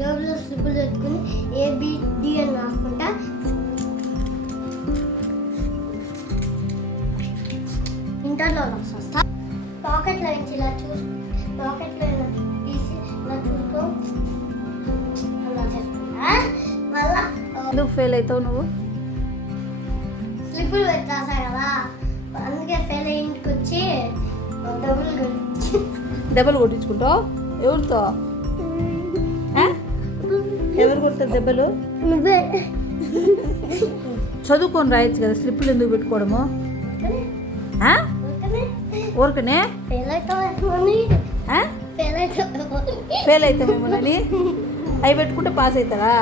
జోబులో స్లిప్పులు పెట్టుకుని ఏబిడి అని రాసుకుంటా. ఇంటర్లో రాస్తా. పాకెట్లో నుంచి ఇలా పాకెట్లో తీసి ఇలా చూస్తూ అలా చేసుకుంటా. మళ్ళా ఎందుకు ఫెయిల్ అవుతావు నువ్వు? స్లిప్పులు పెట్టి రాసా కదా, అందుకే ఫెయిల్ అయ్యి ఇంటికి వచ్చి దెబ్బలు కొట్టించుకుంటావు? ఎవరితో? ఎవరు కొడతారు దెబ్బలు? నువ్వే. చదువుకొని రాయొచ్చు కదా, స్లిప్పులు ఎందుకు పెట్టుకోవడము? ఊరికనే ఫెయిల్ అవుతామేమోనని అవి పెట్టుకుంటే పాస్ అవుతారా?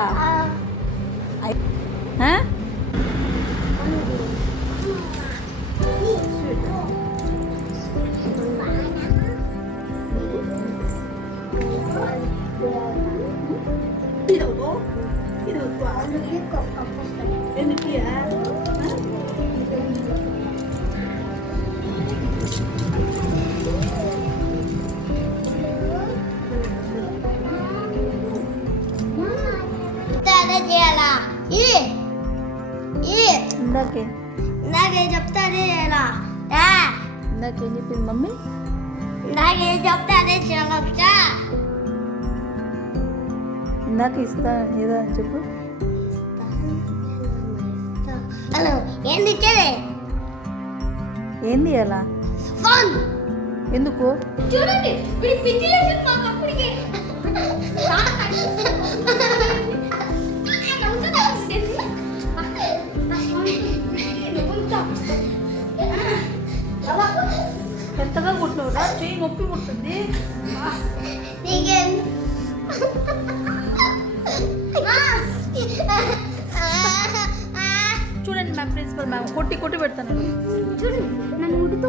చేయాలా? ఇందాకే చెప్తా అదే చేయాలా? ఇందాకేం చెప్పింది మమ్మీ? ఇందాకే చెప్తా అదే చేయాలొచ్చా? ఇందాక ఇస్తా ఏదో అని చెప్పు. హలో, ఏంది ఇచ్చేది? ఏంది అలా? ఫోన్. ఎందుకు? చూడండి మాకు అప్పటికి పెద్దగా కుట్టినవురా, చెయ్యి నొప్పి పుడుతుంది. చూడండి మా ప్రిన్సిపల్ మ్యామ్ కొట్టి కొట్టి పెడతాను. చూడండి నన్ను ఉడుతూ